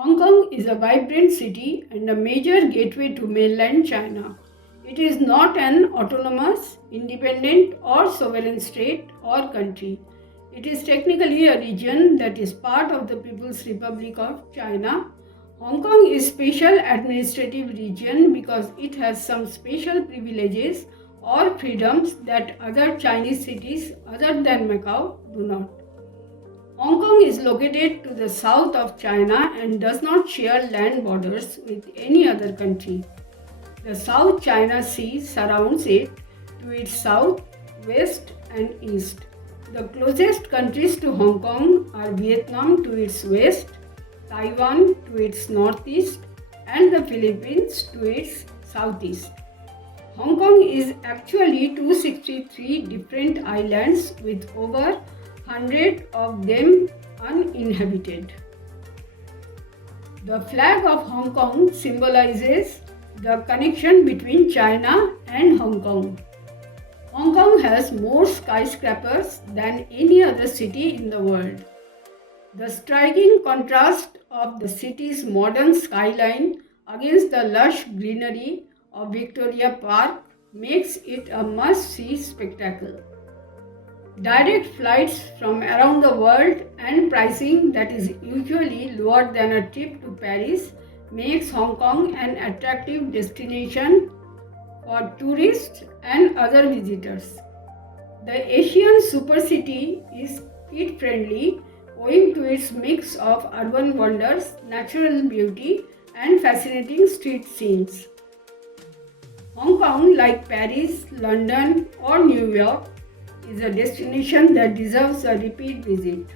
Hong Kong is a vibrant city and a major gateway to mainland China. It is not an autonomous, independent, or sovereign state or country. It is technically a region that is part of the People's Republic of China. Hong Kong is special administrative region because it has some special privileges or freedoms that other Chinese cities other than Macau do not. Hong Kong is located to the south of China and does not share land borders with any other country. The South China Sea surrounds it to its south, west, and east. The closest countries to Hong Kong are Vietnam to its west, Taiwan to its northeast, and the Philippines to its southeast. Hong Kong is actually 263 different islands with over 100 of them uninhabited. The flag of Hong Kong symbolizes the connection between China and Hong Kong. Hong Kong has more skyscrapers than any other city in the world. The striking contrast of the city's modern skyline against the lush greenery of Victoria Park makes it a must-see spectacle. Direct flights from around the world and pricing that is usually lower than a trip to Paris makes Hong Kong an attractive destination for tourists and other visitors. The Asian supercity is kid-friendly owing to its mix of urban wonders, natural beauty, and fascinating street scenes. Hong Kong, like Paris, London, or New York, is a destination that deserves a repeat visit.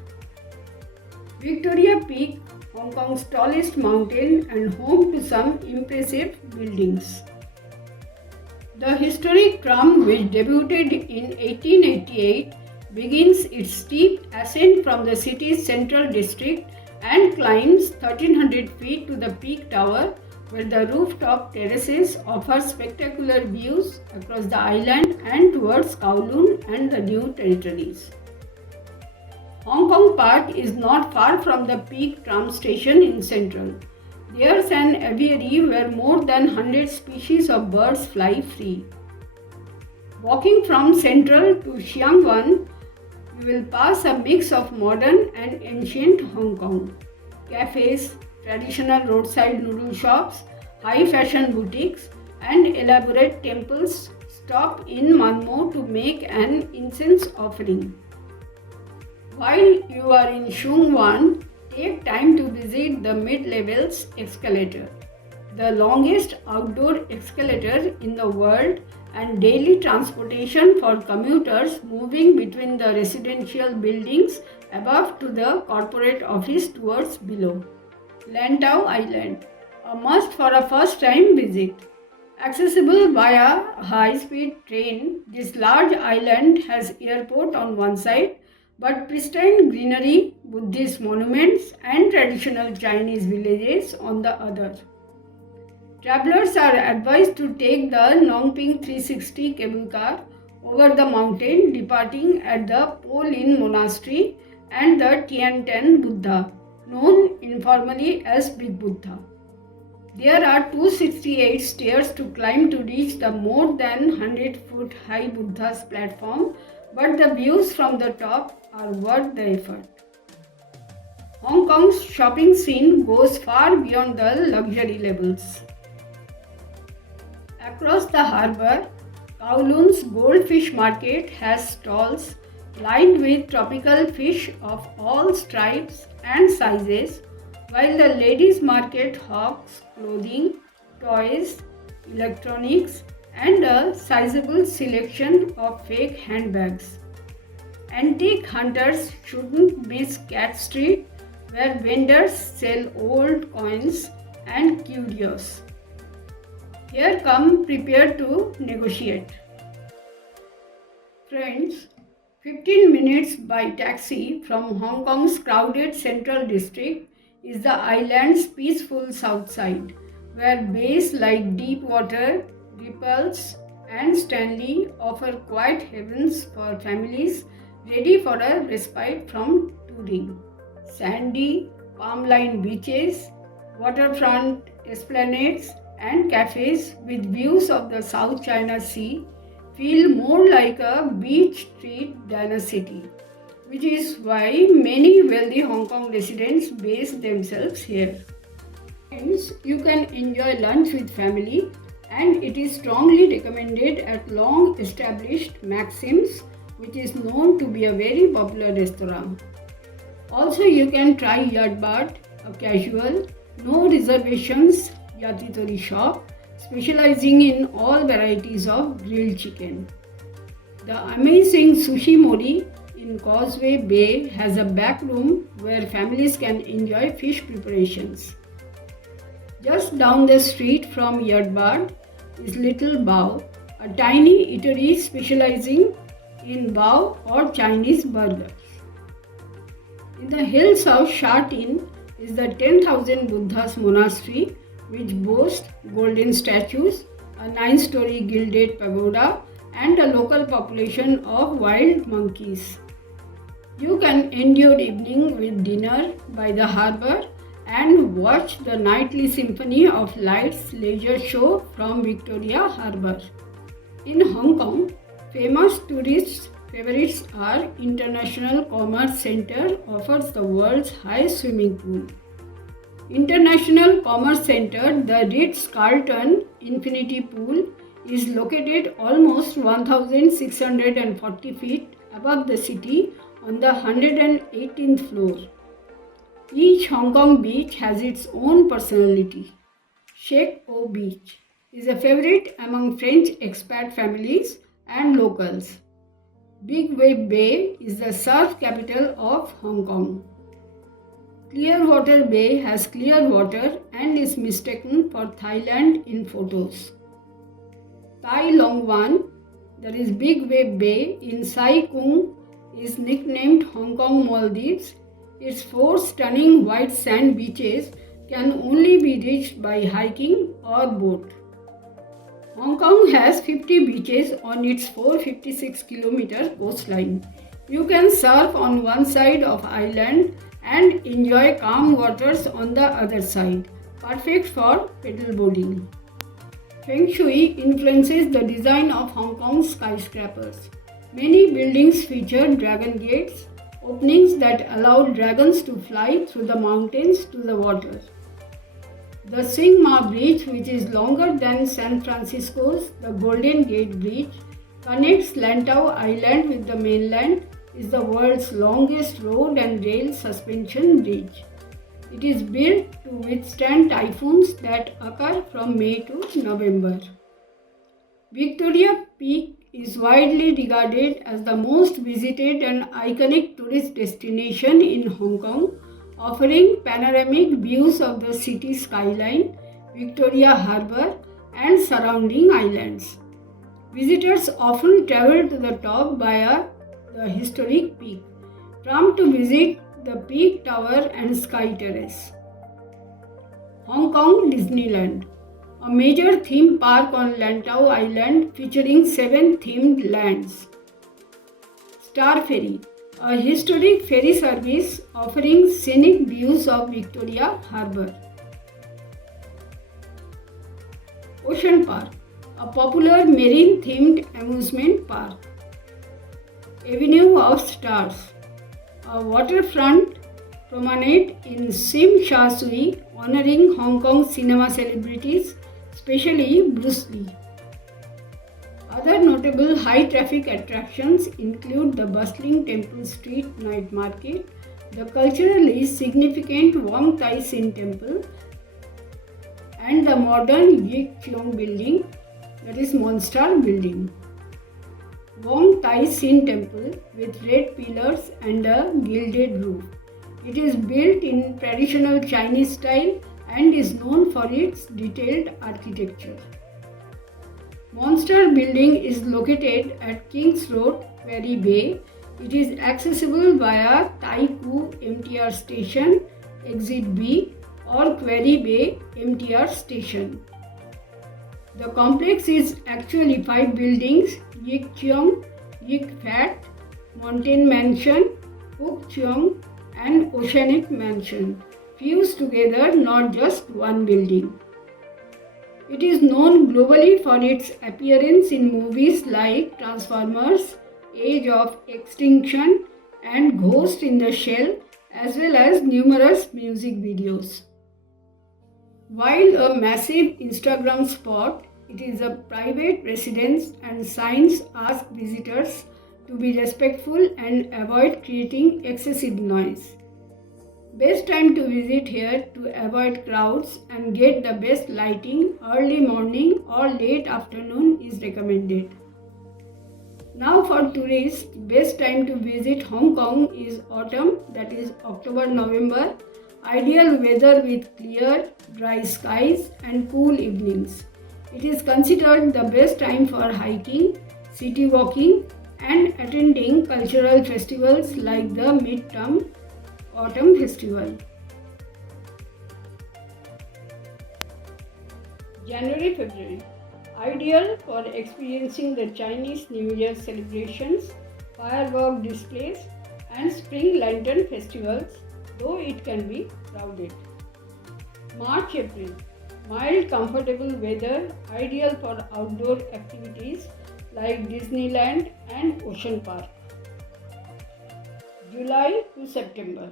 Victoria Peak, Hong Kong's tallest mountain and home to some impressive buildings. The historic tram, which debuted in 1888, begins its steep ascent from the city's central district and climbs 1300 feet to the peak tower, where the rooftop terraces offer spectacular views across the island and towards Kowloon and the New Territories. Hong Kong Park is not far from the Peak tram station in Central. There's an aviary where more than 100 species of birds fly free. Walking from Central to Sheung Wan, you will pass a mix of modern and ancient Hong Kong. Cafes, traditional roadside noodle shops, high fashion boutiques, and elaborate temples stop in Wan Mo to make an incense offering. While you are in Sheung Wan, take time to visit the mid-levels escalator, the longest outdoor escalator in the world and daily transportation for commuters moving between the residential buildings above to the corporate office towards below. Lantau Island, a must for a first-time visit. Accessible via a high-speed train, this large island has airport on one side, but pristine greenery, Buddhist monuments and traditional Chinese villages on the other. Travelers are advised to take the Nongping 360 cable car over the mountain, departing at the Po Lin Monastery and the Tian Tan Buddha, known informally as Big Buddha. There are 268 stairs to climb to reach the more than 100-foot high Buddha's platform, but the views from the top are worth the effort. Hong Kong's shopping scene goes far beyond the luxury levels. Across the harbour, Kowloon's Goldfish Market has stalls lined with tropical fish of all stripes and sizes, while the ladies' market hawks clothing, toys, electronics, and a sizable selection of fake handbags. Antique hunters shouldn't miss Cat Street, where vendors sell old coins and curios. Here come prepared to negotiate. Friends, 15 minutes by taxi from Hong Kong's crowded central district is the island's peaceful south side, where bays like Deepwater, Ripples, and Stanley offer quiet havens for families ready for a respite from touring. Sandy, palm-lined beaches, waterfront esplanades and cafes with views of the South China Sea feel more like a beach street than a city, which is why many wealthy Hong Kong residents base themselves here. Hence, you can enjoy lunch with family, and it is strongly recommended at long established Maxim's, which is known to be a very popular restaurant. Also, you can try Yardbart, a casual, no reservations yakitori shop specializing in all varieties of grilled chicken. The amazing Sushi Mori in Causeway Bay has a back room where families can enjoy fish preparations. Just down the street from Yardbart is Little Bao, a tiny eatery specializing in bao or Chinese burgers. In the hills of Sha Tin is the 10,000 Buddhas monastery, which boasts golden statues, a 9-story gilded pagoda, and a local population of wild monkeys. You can end your evening with dinner by the harbour and watch the nightly Symphony of Lights leisure show from Victoria Harbour. In Hong Kong, famous tourist favorites are International Commerce Centre offers the world's highest swimming pool. International Commerce Centre, the Ritz-Carlton Infinity Pool, is located almost 1,640 feet above the city on the 118th floor. Each Hong Kong beach has its own personality. Shek O Beach is a favorite among French expat families and locals. Big Wave Bay is the surf capital of Hong Kong. Clearwater Bay has clear water and is mistaken for Thailand in photos. Tai Long Wan, that is Big Wave Bay in Sai Kung, is nicknamed Hong Kong Maldives. Its 4 stunning white sand beaches can only be reached by hiking or boat. Hong Kong has 50 beaches on its 456-kilometer coastline. You can surf on one side of island and enjoy calm waters on the other side, perfect for paddleboarding. Feng Shui influences the design of Hong Kong's skyscrapers. Many buildings feature dragon gates, openings that allow dragons to fly through the mountains to the water. The Sing Ma Bridge, which is longer than San Francisco's the Golden Gate Bridge, connects Lantau Island with the mainland, is the world's longest road and rail suspension bridge. It is built to withstand typhoons that occur from May to November. Victoria Peak is widely regarded as the most visited and iconic tourist destination in Hong Kong, offering panoramic views of the city skyline, Victoria Harbour, and surrounding islands. Visitors often travel to the top via the historic peak, tram to visit the Peak Tower and Sky Terrace. Hong Kong Disneyland, a major theme park on Lantau Island featuring 7 themed lands. Star Ferry, a historic ferry service offering scenic views of Victoria Harbour. Ocean Park, a popular marine-themed amusement park. Avenue of Stars, a waterfront promenade in Tsim Sha Tsui honoring Hong Kong cinema celebrities, especially Bruce Lee. Other notable high-traffic attractions include the bustling Temple Street Night Market, the culturally significant Wong Tai Sin Temple, and the modern Yik Cheong Building, that is Monstar Building. Wong Tai Sin Temple with red pillars and a gilded roof. It is built in traditional Chinese style and is known for its detailed architecture. Monstar Building is located at Kings Road, Quarry Bay. It is accessible via Tai Koo MTR Station, Exit B, or Quarry Bay MTR Station. The complex is actually 5 buildings: Yik Cheong, Yik Fat, Mountain Mansion, Puk Cheong, and Oceanic Mansion, fuse together, not just one building. It is known globally for its appearance in movies like Transformers, Age of Extinction, and Ghost in the Shell, as well as numerous music videos. While a massive Instagram spot, it is a private residence and signs ask visitors to be respectful and avoid creating excessive noise. Best time to visit here to avoid crowds and get the best lighting early morning or late afternoon is recommended. Now for tourists, best time to visit Hong Kong is autumn, that is October-November. Ideal weather with clear, dry skies and cool evenings. It is considered the best time for hiking, city walking and attending cultural festivals like the Mid-Term Autumn Festival. January-February. Ideal for experiencing the Chinese New Year celebrations, firework displays and spring lantern festivals, though it can be crowded. March-April. Mild, comfortable weather, ideal for outdoor activities like Disneyland and Ocean Park. July to September.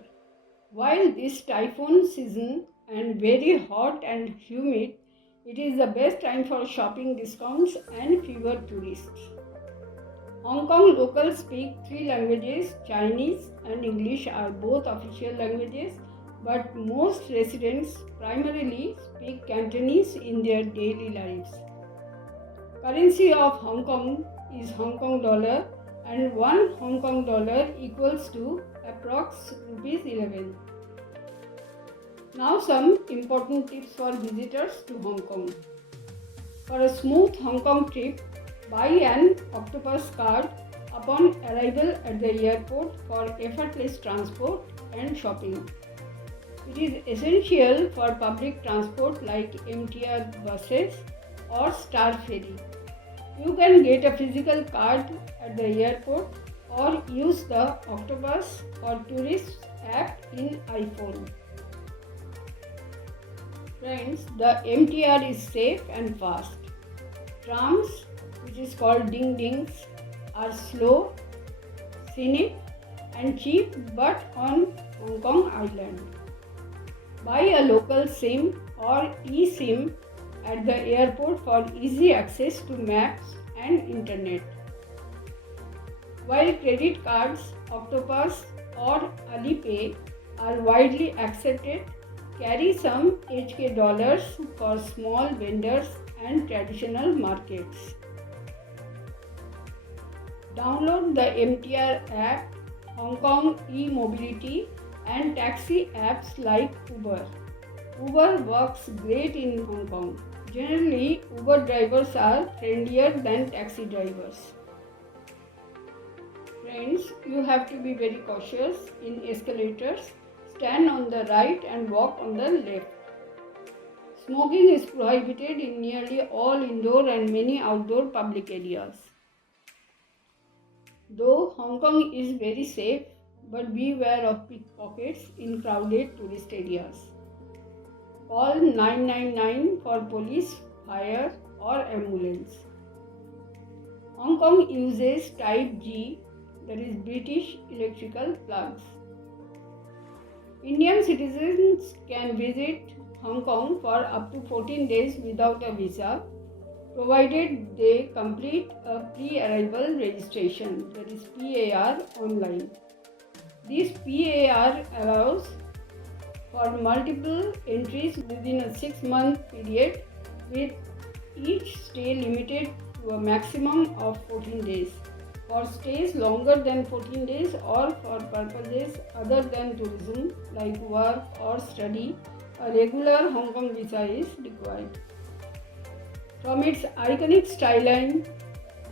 While this typhoon season and very hot and humid, it is the best time for shopping discounts and fewer tourists. Hong Kong locals speak 3 languages, Chinese and English are both official languages, but most residents primarily speak Cantonese in their daily lives. Currency of Hong Kong is Hong Kong dollar and 1 Hong Kong dollar equals to approx rupees 11. Now some important tips for visitors to Hong Kong. For a smooth Hong Kong trip, buy an Octopus card upon arrival at the airport for effortless transport and shopping. It is essential for public transport like MTR buses or Star Ferry. You can get a physical card at the airport or use the Octopus for Tourists app in iPhone. Friends, the MTR is safe and fast. Trams, which is called ding dings, are slow, scenic and cheap but on Hong Kong Island. Buy a local SIM or eSIM at the airport for easy access to maps and internet. While credit cards, Octopus or Alipay are widely accepted, carry some HK dollars for small vendors and traditional markets. Download the MTR app, Hong Kong e-mobility and taxi apps like Uber. Uber works great in Hong Kong. Generally, Uber drivers are friendlier than taxi drivers. Friends, you have to be very cautious in escalators. Stand on the right and walk on the left. Smoking is prohibited in nearly all indoor and many outdoor public areas. Though Hong Kong is very safe, but beware of pickpockets in crowded tourist areas. Call 999 for police, fire or ambulance. Hong Kong uses Type G, that is British electrical plugs. Indian citizens can visit Hong Kong for up to 14 days without a visa, provided they complete a pre-arrival registration, that is PAR, online. This PAR allows for multiple entries within a 6-month period, with each stay limited to a maximum of 14 days. For stays longer than 14 days or for purposes other than tourism like work or study, a regular Hong Kong visa is required. From its iconic skyline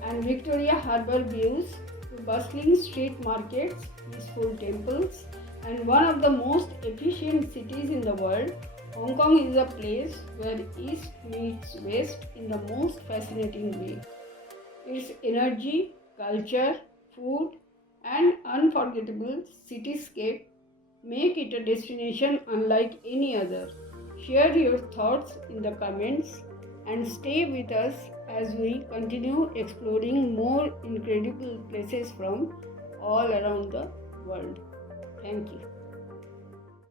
and Victoria Harbour views to bustling street markets, peaceful temples, and one of the most efficient cities in the world, Hong Kong is a place where East meets West in the most fascinating way. Its energy, culture, food, and unforgettable cityscape Make it a destination unlike any other. Share your thoughts in the comments and stay with us as we continue exploring more incredible places from all around the world. Thank you.